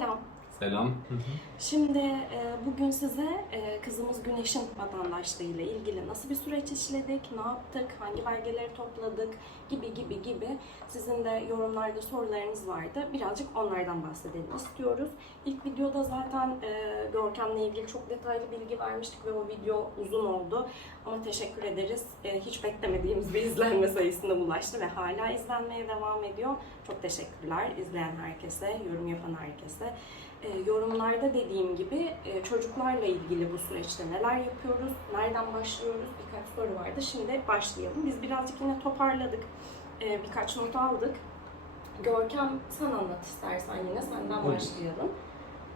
Bye. Selam. Şimdi e, bugün size e, kızımız Güneş'in vatandaşlığı ile ilgili nasıl bir süreç işledik, ne yaptık, hangi belgeleri topladık gibi gibi gibi sizin de yorumlarda sorularınız vardı. Birazcık onlardan bahsedelim istiyoruz. İlk videoda zaten e, Görkem'le ilgili çok detaylı bilgi vermiştik ve o video uzun oldu. Ama teşekkür ederiz. E, hiç beklemediğimiz bir izlenme sayısına ulaştı ve hala izlenmeye devam ediyor. Çok teşekkürler izleyen herkese, yorum yapan herkese. E, yorumlarda dediğim gibi e, çocuklarla ilgili bu süreçte neler yapıyoruz, nereden başlıyoruz birkaç soru vardı. Şimdi başlayalım. Biz birazcık yine toparladık. E, birkaç not aldık. Görkem sen anlat istersen yine senden Olur. başlayalım.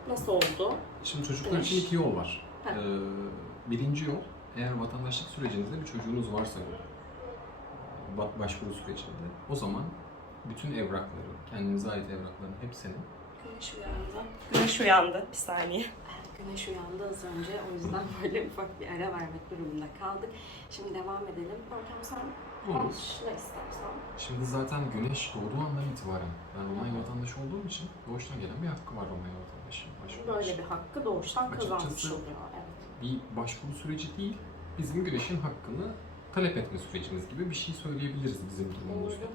Nasıl oldu? Şimdi çocuklar için iki yol var. Ha. Ee, birinci yol, eğer vatandaşlık sürecinizde bir çocuğunuz varsa ba- başvuru sürecinde, o zaman bütün evrakları, kendinize ait evrakların hepsini Güneş uyandı. Güneş uyandı. Bir saniye. Güneş uyandı az önce. O yüzden böyle ufak bir ara vermek durumunda kaldık. Şimdi devam edelim. Görkem sen Olur. başla istersen. Şimdi zaten güneş doğduğu andan itibaren, ben Romanya vatandaşı olduğum için doğuştan gelen bir hakkı var Romanya vatandaşı. Böyle için. bir hakkı doğuştan kazanmış Açıkçası- oluyor. Evet. bir başvuru süreci değil, bizim güneşin hakkını talep etme sürecimiz gibi bir şey söyleyebiliriz bizim durumumuzda. Doğru.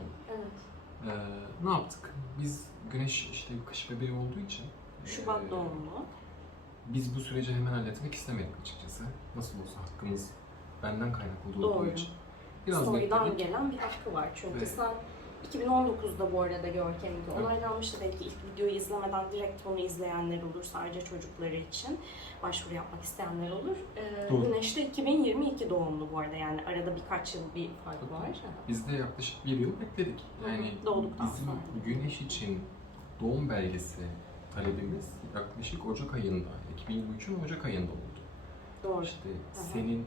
Ee, ne yaptık? Biz güneş işte kış bebeği olduğu için Şubat e, doğumlu. Biz bu süreci hemen halletmek istemedik açıkçası. Nasıl olsa hakkımız benden kaynaklı olduğu Doğru. için. Biraz Soydan bekledik. gelen bir hakkı var. Çünkü Evet. sen 2019'da bu arada Görkem'in Evet. onaylanmıştı. Belki ilk videoyu izlemeden direkt onu izleyenler olur. Sadece çocukları için başvuru yapmak isteyenler olur. Ee, Doğru. Güneş de 2022 doğumlu bu arada. Yani arada birkaç yıl bir fark var. Biz de yaklaşık bir yıl bekledik. Yani Doğduktan bizim sonra. güneş için doğum belgesi talebimiz yaklaşık Ocak ayında, 2023'ün Ocak ayında oldu. Doğru. İşte senin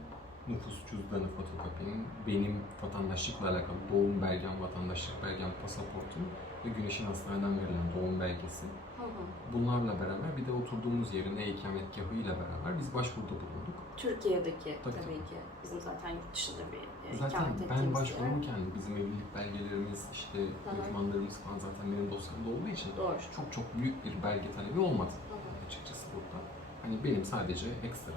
nüfus cüzdanı fotokopinin, benim vatandaşlıkla alakalı doğum belgem, vatandaşlık belgem, pasaportum ve Güneş'in hastaneden verilen doğum belgesi. Hı hı. Bunlarla beraber bir de oturduğumuz yerin e-ikametgahı ile beraber biz başvuruda bulunduk. Türkiye'deki tabii, Tabii, ki. Bizim zaten yurt dışında bir Zaten ikamet ben ettiğimiz yer. başvururken bizim evlilik belgelerimiz, işte hı. dokümanlarımız falan zaten benim dosyamda olduğu için Doğru. çok çok büyük bir belge talebi olmadı Hı hı. açıkçası burada. Hani benim sadece ekstra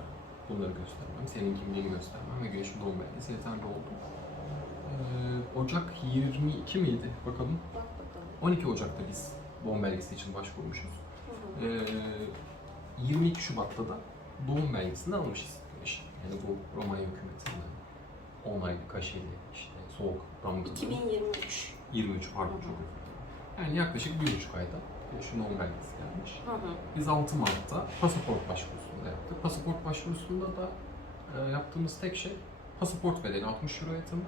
bunları göstermem, senin kimliğini göstermem ve güneşin doğum belgesi yeterli oldu. Ee, Ocak 22 miydi? Bakalım. Bak bakalım. 12 Ocak'ta biz doğum belgesi için başvurmuşuz. Hı hı. Ee, 22 Şubat'ta da doğum belgesini almışız. güneşin. Yani bu Romanya hükümetinden onaylı, kaşeli, işte soğuk, damgalı. 2023. 23 pardon çok. Yani yaklaşık bir buçuk ayda güneşin doğum belgesi gelmiş. Hı hı. Biz 6 Mart'ta pasaport başvurusunda yaptık. Pasaport başvurusunda da e, yaptığımız tek şey pasaport bedeli 60 euro yatırmak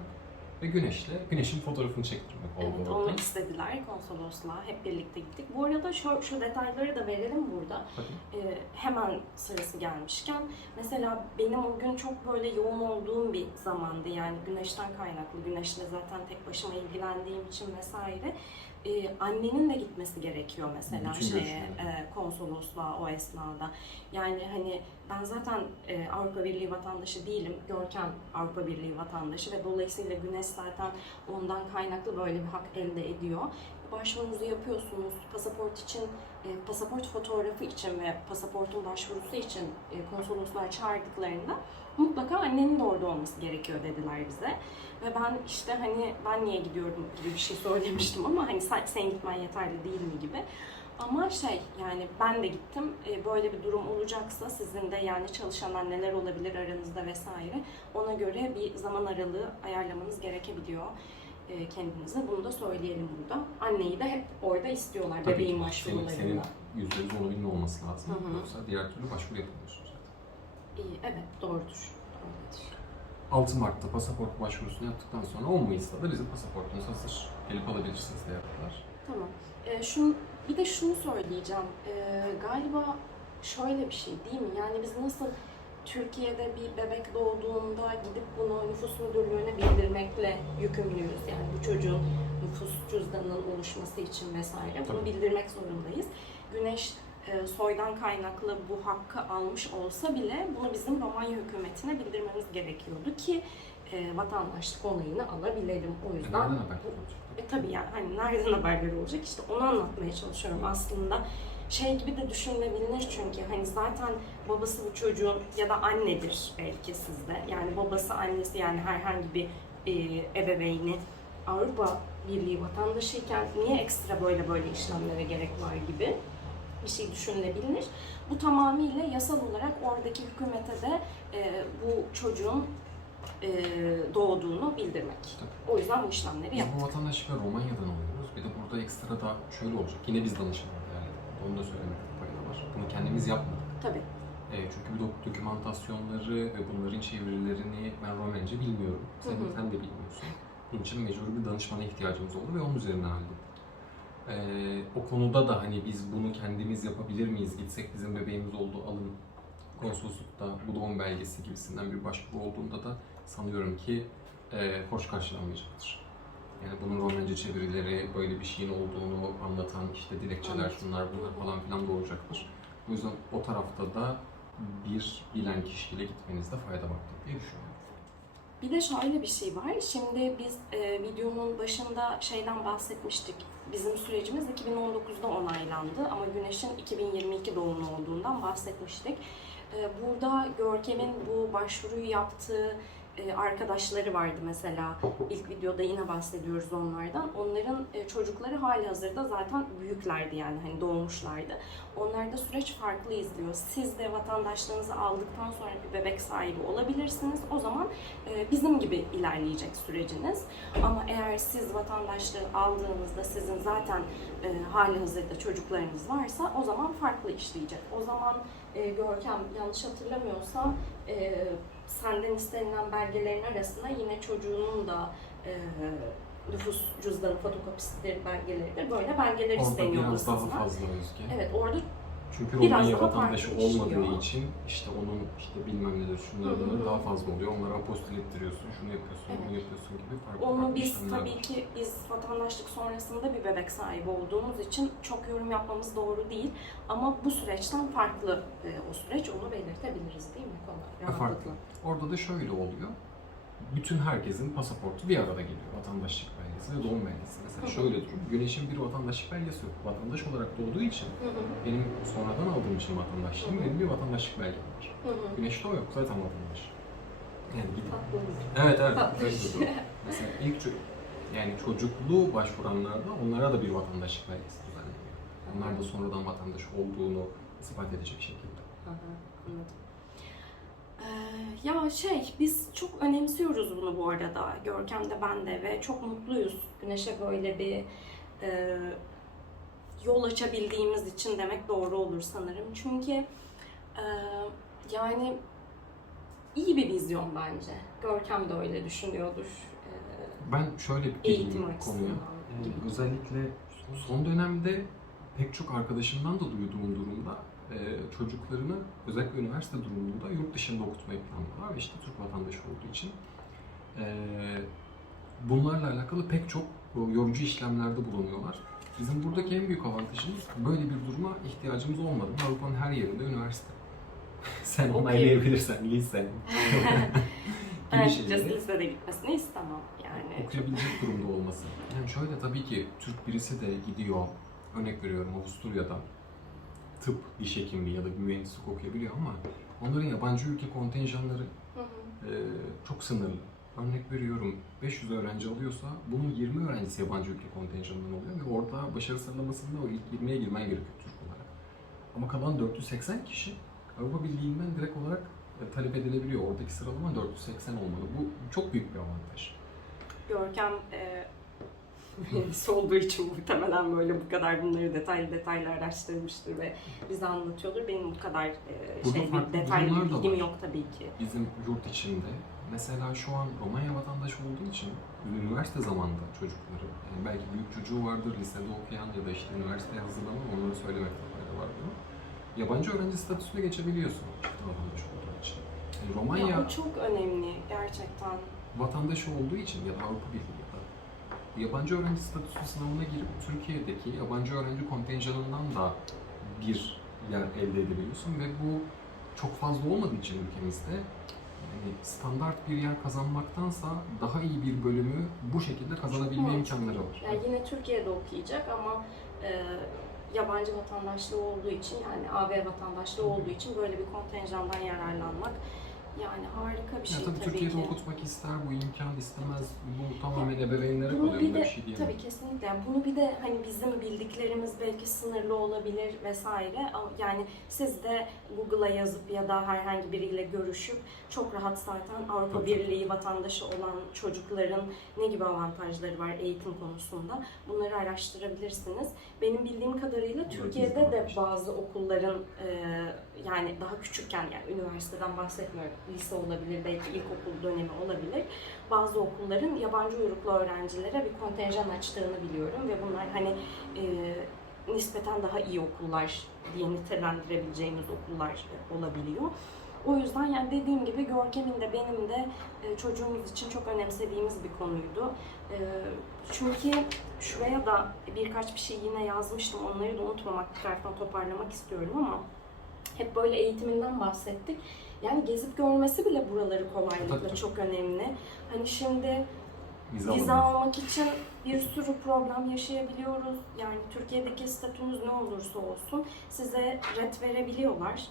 ve güneşle güneşin fotoğrafını çektirmek oldu Evet, orada. onu istediler konsolosluğa. Hep birlikte gittik. Bu arada şu, şu detayları da verelim burada. Ee, hemen sırası gelmişken. Mesela benim o gün çok böyle yoğun olduğum bir zamandı. Yani güneşten kaynaklı. Güneşle zaten tek başıma ilgilendiğim için vesaire. Ee, annenin de gitmesi gerekiyor mesela Bütün şeye, görüşmeler. e, konsolosluğa o esnada. Yani hani ben zaten e, Avrupa Birliği vatandaşı değilim. Görkem Avrupa Birliği vatandaşı ve dolayısıyla Güneş zaten ondan kaynaklı böyle bir hak elde ediyor. Başvurunuzu yapıyorsunuz. Pasaport için, e, pasaport fotoğrafı için ve pasaportun başvurusu için e, konsolosluğa çağırdıklarında mutlaka annenin de orada olması gerekiyor dediler bize. Ve ben işte hani ben niye gidiyorum gibi bir şey söylemiştim ama hani sen, sen gitmen yeterli değil mi gibi. Ama şey yani ben de gittim. E, böyle bir durum olacaksa sizin de yani çalışan anneler olabilir aranızda vesaire. Ona göre bir zaman aralığı ayarlamanız gerekebiliyor kendinize. Bunu da söyleyelim burada. Anneyi de hep orada istiyorlar Tabii bebeğin ki. Senin, senin başvurularında. %100 onu bilme olması lazım. Hı hı. Yoksa diğer türlü başvuru yapamıyorsun zaten. İyi, evet doğrudur. Doğrudur. 6 Mart'ta pasaport başvurusunu yaptıktan sonra 10 Mayıs'ta da bizim pasaportumuz hazır. Gelip alabilirsiniz de yaptılar. Tamam. E, şunu, bir de şunu söyleyeceğim. E, galiba şöyle bir şey değil mi? Yani biz nasıl Türkiye'de bir bebek doğduğunda gidip bunu nüfus müdürlüğüne bildirmekle yükümlüyüz. Yani bu çocuğun nüfus cüzdanının oluşması için vesaire bunu bildirmek zorundayız. Güneş e, soydan kaynaklı bu hakkı almış olsa bile bunu bizim Romanya hükümetine bildirmemiz gerekiyordu ki e, vatandaşlık onayını alabilelim. O yüzden Nereden e tabii yani hani nereden haberleri olacak işte onu anlatmaya çalışıyorum aslında. Şey gibi de düşünülebilir çünkü hani zaten babası bu çocuğun ya da annedir belki sizde. Yani babası annesi yani herhangi bir e, ebeveyni Avrupa Birliği vatandaşıyken niye ekstra böyle böyle işlemlere gerek var gibi bir şey düşünülebilir. Bu tamamıyla yasal olarak oradaki hükümete de e, bu çocuğun e, doğduğunu bildirmek. O yüzden bu işlemleri Biz yaptık. bu vatandaşlıkla Romanya'dan alıyoruz. Bir de burada ekstra da şöyle olacak. Yine biz danışmanlık yani. Onu da söylemekte fayda var. Bunu kendimiz yapmadık. Tabii. E, çünkü bu dok- dokümantasyonları ve bunların çevirilerini ben Romence bilmiyorum. Sen, Hı hı. sen de bilmiyorsun. Bunun için mecbur bir danışmana ihtiyacımız oldu ve onun üzerinden hallettik. E, o konuda da hani biz bunu kendimiz yapabilir miyiz? Gitsek bizim bebeğimiz oldu alın konsoloslukta bu doğum belgesi gibisinden bir başvuru olduğunda da sanıyorum ki e, hoş karşılanmayacaktır. Yani bunun Romence çevirileri, böyle bir şeyin olduğunu anlatan işte dilekçeler, Evet. şunlar bunlar falan filan doğuracaktır. O yüzden o tarafta da bir bilen kişiyle gitmenizde fayda vardır diye düşünüyorum. Bir de şöyle bir şey var. Şimdi biz e, videonun başında şeyden bahsetmiştik. Bizim sürecimiz 2019'da onaylandı ama Güneş'in 2022 doğumlu olduğundan bahsetmiştik. E, burada Görkem'in bu başvuruyu yaptığı e, arkadaşları vardı mesela. İlk videoda yine bahsediyoruz onlardan. Onların e, çocukları hali hazırda zaten büyüklerdi yani hani doğmuşlardı. Onlarda süreç farklı izliyor. Siz de vatandaşlığınızı aldıktan sonra bir bebek sahibi olabilirsiniz. O zaman e, bizim gibi ilerleyecek süreciniz. Ama eğer siz vatandaşlığı aldığınızda sizin zaten hali hazırda çocuklarınız varsa o zaman farklı işleyecek. O zaman e, Görkem yanlış hatırlamıyorsam senden istenilen belgelerin arasında yine çocuğunun da e, nüfus cüzdanı fotokopisidir, belgeleridir. Böyle belgeler Orada isteniyordu biraz daha fazla özge. Evet orada Çünkü Romanya vatandaşı işliyor. olmadığı için işte onun işte bilmem nedir şunlar bunlar daha fazla oluyor. Onlara apostil ettiriyorsun, şunu yapıyorsun, bunu Evet. yapıyorsun gibi farklı Onu farklı biz işlemler tabii ki biz vatandaşlık sonrasında bir bebek sahibi olduğumuz için çok yorum yapmamız doğru değil. Ama bu süreçten farklı e, o süreç onu belirtebiliriz değil mi? Kolay, Ha, farklı. Orada da şöyle oluyor. Bütün herkesin pasaportu bir arada geliyor. Vatandaşlık belgesi ve doğum belgesi. Mesela şöyle durum. Güneş'in bir vatandaşlık belgesi yok. Vatandaş olarak doğduğu için benim sonradan aldığım için vatandaşlığım benim bir vatandaşlık belgem var. Güneş'te o yok. Zaten vatandaş. Yani gidin. Evet evet. Tatlı. öyle bir durum. Mesela ilk ço- yani çocuklu başvuranlarda onlara da bir vatandaşlık belgesi düzenleniyor. Onlar da sonradan vatandaş olduğunu ispat edecek şekilde. Anladım. Ee, ya şey, biz çok önemsiyoruz bunu bu arada. Görkem de ben de ve çok mutluyuz Güneş'e böyle bir e, yol açabildiğimiz için demek doğru olur sanırım. Çünkü e, yani iyi bir vizyon bence. Görkem de öyle düşünüyordur. Ee, Ben şöyle bir eğitim konuya. Yani gibi. özellikle son dönemde pek çok arkadaşımdan da duyduğum durumda e, çocuklarını özellikle üniversite durumunda yurt dışında okutmayı planlıyorlar ve işte Türk vatandaşı olduğu için e, bunlarla alakalı pek çok yorucu işlemlerde bulunuyorlar. Bizim buradaki en büyük avantajımız böyle bir duruma ihtiyacımız olmadı. Avrupa'nın her yerinde üniversite. Sen onaylayabilirsen lise Ben açıkçası lisede gitmesini istemem yani. okuyabilecek durumda olması. Yani şöyle tabii ki Türk birisi de gidiyor, örnek veriyorum Avusturya'da tıp, diş hekimliği ya da bir mühendislik okuyabiliyor ama onların yabancı ülke kontenjanları Hı hı. e, çok sınırlı. Örnek veriyorum 500 öğrenci alıyorsa bunun 20 öğrencisi yabancı ülke kontenjanından oluyor ve orada başarı sıralamasında o ilk 20'ye girmen gerekiyor Türk olarak. Ama kalan 480 kişi Avrupa Birliği'nden direkt olarak e, talep edilebiliyor. Oradaki sıralama 480 olmalı. Bu çok büyük bir avantaj. Görkem e, mühendis olduğu için muhtemelen böyle bu kadar bunları detaylı detaylı araştırmıştır ve bize anlatıyordur. Benim bu kadar e, şey bir detaylı bir bilgim yok tabii ki. bizim yurt içinde mesela şu an Romanya vatandaşı olduğu için üniversite zamanında çocukları yani belki büyük çocuğu vardır lisede okuyan ya da işte üniversiteye hazırlanan onları söylemekte fayda var bunu. Yabancı öğrenci statüsüne geçebiliyorsun çift vatandaş olduğu için. Yani Romanya Ya, çok önemli gerçekten. vatandaşı olduğu için ya da Avrupa Birliği yabancı öğrenci statüsü sınavına girip Türkiye'deki yabancı öğrenci kontenjanından da bir yer elde edebiliyorsun ve bu çok fazla olmadığı için ülkemizde yani standart bir yer kazanmaktansa daha iyi bir bölümü bu şekilde kazanabilme imkanları var. Yani yine Türkiye'de okuyacak ama e, yabancı vatandaşlığı olduğu için yani AB vatandaşlığı olduğu için böyle bir kontenjandan yararlanmak yani harika bir şey Ya tabii, tabii Türkiye'de ki. okutmak ister, bu imkan istemez. Bu tamamen ebeveynlere kalıyor. bir de bir şey diyemem. tabii kesinlikle bunu bir de hani bizim bildiklerimiz belki sınırlı olabilir vesaire yani siz de Google'a yazıp ya da herhangi biriyle görüşüp çok rahat zaten Avrupa Tabii. Birliği vatandaşı olan çocukların ne gibi avantajları var eğitim konusunda bunları araştırabilirsiniz. Benim bildiğim kadarıyla Türkiye'de de bazı okulların e, yani daha küçükken yani üniversiteden bahsetmiyorum lise olabilir belki ilkokul dönemi olabilir bazı okulların yabancı uyruklu öğrencilere bir kontenjan açtığını biliyorum ve bunlar hani e, nispeten daha iyi okullar diye nitelendirebileceğimiz okullar olabiliyor. O yüzden yani dediğim gibi Görkem'in de benim de e, çocuğumuz için çok önemsediğimiz bir konuydu. E, çünkü şuraya da birkaç bir şey yine yazmıştım. Onları da unutmamak bir toparlamak istiyorum ama hep böyle eğitiminden bahsettik. Yani gezip görmesi bile buraları kolaylıkla Tabii. çok önemli. Hani şimdi Vize vize almak için bir sürü problem yaşayabiliyoruz. Yani Türkiye'deki statünüz ne olursa olsun size red verebiliyorlar.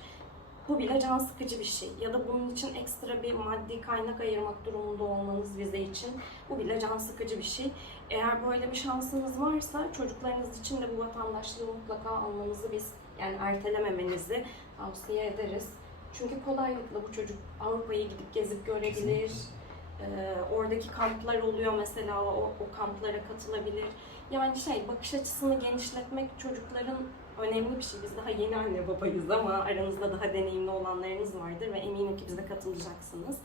Bu bile can sıkıcı bir şey. Ya da bunun için ekstra bir maddi kaynak ayırmak durumunda olmanız vize için bu bile can sıkıcı bir şey. Eğer böyle bir şansınız varsa çocuklarınız için de bu vatandaşlığı mutlaka almanızı biz yani ertelememenizi tavsiye ederiz. Çünkü kolaylıkla bu çocuk Avrupa'yı gidip gezip görebilir. Ee, oradaki kamplar oluyor mesela o, o kamplara katılabilir. Yani şey bakış açısını genişletmek çocukların önemli bir şey. Biz daha yeni anne babayız ama aranızda daha deneyimli olanlarınız vardır ve eminim ki bize katılacaksınız.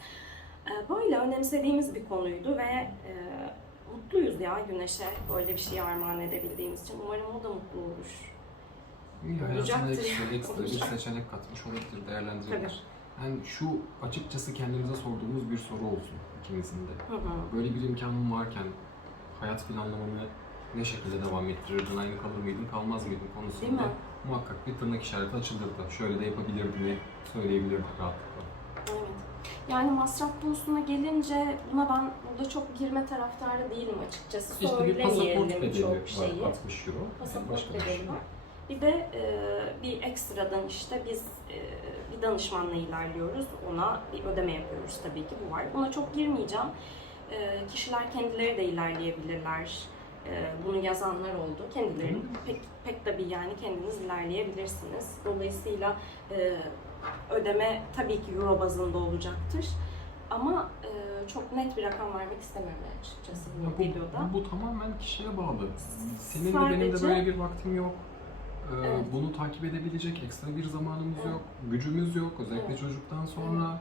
Ee, böyle önemsediğimiz bir konuydu ve e, mutluyuz ya Güneş'e böyle bir şey armağan edebildiğimiz için. Umarım o da mutlu olur. Olacaktır. ekstra, ekstra bir seçenek katmış olabilir, değerlendirilir. Yani şu açıkçası kendimize sorduğumuz bir soru olsun ikimizin de. Hı hı. Böyle bir imkanın varken hayat planlamanı ne şekilde devam ettirirdin, aynı kalır mıydın, kalmaz mıydın konusunda muhakkak bir tırnak işareti açılırdı. Şöyle de yapabilirdi, söyleyebilirdik rahatlıkla. Evet. Yani masraf konusuna gelince buna ben burada çok girme taraftarı değilim açıkçası. İşte bir pasaport bedeli çok var, şeyi. 60 euro. Pasaport Başka bir şey. bedeli var. Bir de e, bir ekstradan işte biz e, bir danışmanla ilerliyoruz. Ona bir ödeme yapıyoruz tabii ki bu var. Buna çok girmeyeceğim. E, kişiler kendileri de ilerleyebilirler. E, bunu yazanlar oldu. Kendileri pek pek tabii yani kendiniz ilerleyebilirsiniz. Dolayısıyla e, ödeme tabii ki euro bazında olacaktır. Ama e, çok net bir rakam vermek istemiyorum açıkçası Ya bu videoda. bu, bu tamamen kişiye bağlı. Senin de benim de Sadece- böyle bir vaktim yok. Ee, Evet. Bunu takip edebilecek ekstra bir zamanımız Evet. yok, gücümüz yok özellikle Evet. çocuktan sonra.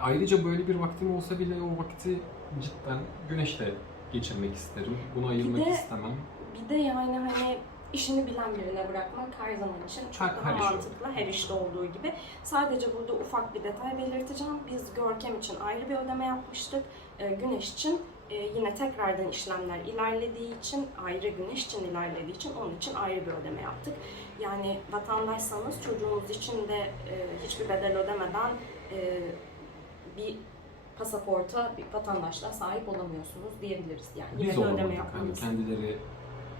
Ayrıca böyle bir vaktim olsa bile o vakti cidden güneşte geçirmek isterim. Bunu ayırmak de- istemem. Bir de yani hani işini bilen birine bırakmak her zaman için çok Her- daha her iş mantıklı. Her işte olduğu gibi. Sadece burada ufak bir detay belirteceğim. Biz Görkem için ayrı bir ödeme yapmıştık. Ee, Güneş için e, yine tekrardan işlemler ilerlediği için, ayrı Güneş için ilerlediği için onun için ayrı bir ödeme yaptık. Yani vatandaşsanız çocuğunuz için de e, hiçbir bedel ödemeden e, bir pasaporta, bir vatandaşlığa sahip olamıyorsunuz diyebiliriz. Yani Biz de ödeme. Yani yapmanız. kendileri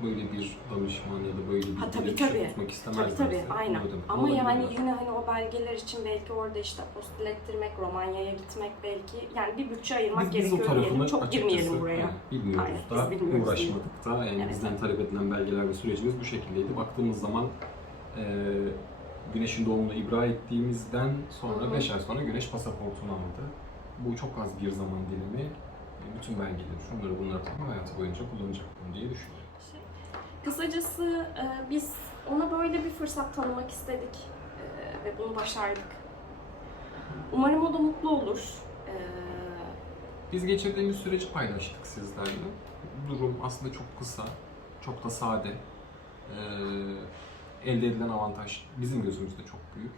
böyle bir danışman ya da böyle bir Ha, tabii, şey tabii. tutmak Tabii istemezlerse tabii aynen. bunu ödemek Ama yani yine hani o belgeler için belki orada işte apostil ettirmek, Romanya'ya gitmek belki yani bir bütçe ayırmak biz, biz o gerekiyor tarafını. Çok girmeyelim buraya. yani bilmiyoruz Aynen, da, bilmiyoruz uğraşmadık da. Yani Evet. bizden talep edilen belgeler ve sürecimiz bu şekildeydi. Baktığımız zaman e, güneşin doğumunu ibra ettiğimizden sonra Hı hı. 5 ay sonra güneş pasaportunu aldı. Bu çok az bir zaman dilimi. Bütün belgeleri, şunları bunları tamam hayatı boyunca kullanacaktım diye düşünüyorum. Kısacası e, biz ona böyle bir fırsat tanımak istedik e, ve bunu başardık. Umarım o da mutlu olur. E, Biz geçirdiğimiz süreci paylaştık sizlerle. Durum aslında çok kısa, çok da sade. Ee, elde edilen avantaj bizim gözümüzde çok büyük.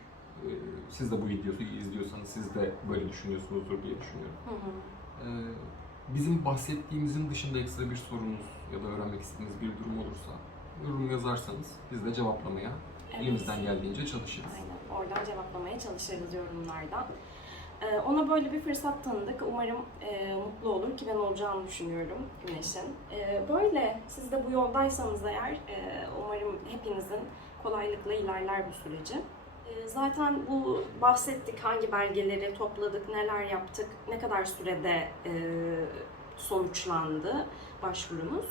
Ee, siz de bu videoyu izliyorsanız siz de böyle düşünüyorsunuzdur diye düşünüyorum. hı hı. Ee, bizim bahsettiğimizin dışında ekstra bir sorunuz ya da öğrenmek istediğiniz bir durum olursa yorum yazarsanız biz de cevaplamaya Evet. elimizden geldiğince çalışırız. Aynen. Oradan cevaplamaya çalışırız yorumlardan. Ee, ona böyle bir fırsat tanıdık. Umarım e, mutlu olur ki ben olacağını düşünüyorum Güneş'in. Ee, böyle siz de bu yoldaysanız eğer e, umarım hepinizin kolaylıkla ilerler bu süreci. Ee, Zaten bu bahsettik hangi belgeleri topladık, neler yaptık, ne kadar sürede e, sonuçlandı başvurumuz.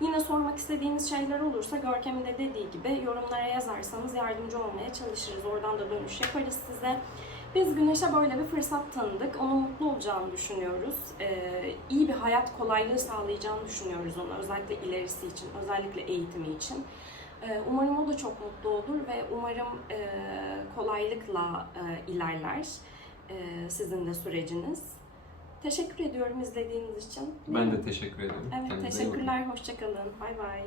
Yine sormak istediğiniz şeyler olursa Görkem'in de dediği gibi yorumlara yazarsanız yardımcı olmaya çalışırız. Oradan da dönüş yaparız size. Biz Güneş'e böyle bir fırsat tanıdık. Onun mutlu olacağını düşünüyoruz. Ee, iyi bir hayat kolaylığı sağlayacağını düşünüyoruz ona. Özellikle ilerisi için, özellikle eğitimi için. Ee, umarım o da çok mutlu olur ve umarım e, kolaylıkla e, ilerler e, sizin de süreciniz. Teşekkür ediyorum izlediğiniz için. Ben de teşekkür ederim. Evet, Kendinize iyi bakın. teşekkürler. Hoşçakalın. Bay bay.